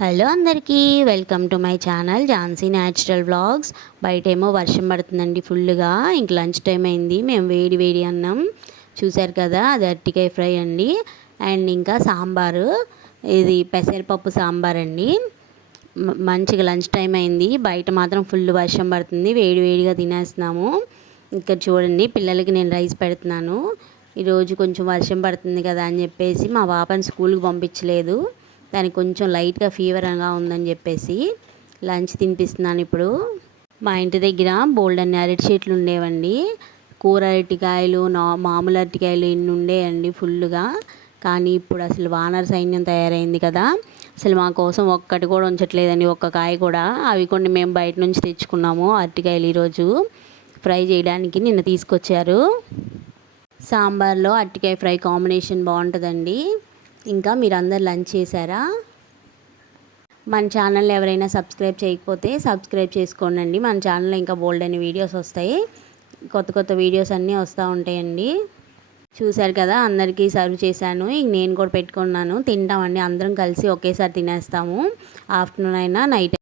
Hello అందరికీ welcome to my channel Jhansi natural vlogs. బయటేమో వర్షం పడుతుందండి ఫుల్గా. ఇంక లంచ్ టైం అయింది. మేము వేడి వేడి అన్నం చూశారు కదా, అది అరటికాయ ఫ్రై అండి. అండ్ ఇంకా సాంబారు, ఇది పెసరపప్పు సాంబార్ అండి. మంచిగా లంచ్ టైం అయింది. బయట మాత్రం ఫుల్ వర్షం పడుతుంది. వేడి వేడిగా తినేస్తున్నాము. ఇక్కడ చూడండి, పిల్లలకి నేను రైస్ పెడుతున్నాను. ఈరోజు కొంచెం వర్షం పడుతుంది కదా అని చెప్పేసి మా పాపని స్కూల్కి పంపించలేదు. దానికి కొంచెం లైట్గా ఫీవర్గా ఉందని చెప్పేసి లంచ్ తినిపిస్తున్నాను ఇప్పుడు. మా ఇంటి దగ్గర బోల్డ్ అన్ని అరటి చెట్లు ఉండేవండి. కూర అరటికాయలు, మామూలు అరటికాయలు ఇన్ని ఉండేయండి ఫుల్గా. కానీ ఇప్పుడు అసలు వానర సైన్యం తయారైంది కదా, అసలు మా కోసం ఒక్కటి కూడా ఉంచట్లేదండి, ఒక్క కాయ కూడా. అవి కొన్ని మేము బయట నుంచి తెచ్చుకున్నాము అరటికాయలు. ఈరోజు ఫ్రై చేయడానికి నిన్న తీసుకొచ్చారు. సాంబార్లో అరటికాయ ఫ్రై కాంబినేషన్ బాగుంటుందండి. ఇంకా మీరు అందరు లంచ్ చేశారా? మన ఛానల్ ఎవరైనా సబ్స్క్రైబ్ చేయకపోతే సబ్స్క్రైబ్ చేసుకోండి. మన ఛానల్లో ఇంకా బోల్డ్ అని వీడియోస్ వస్తాయి. కొత్త కొత్త వీడియోస్ అన్నీ వస్తూ ఉంటాయండి. చూశారు కదా, అందరికీ సర్వ్ చేశాను. ఇంక నేను కూడా పెట్టుకున్నాను. తింటామండి, అందరం కలిసి ఒకేసారి తినేస్తాము. ఆఫ్టర్నూన్ అయినా నైట్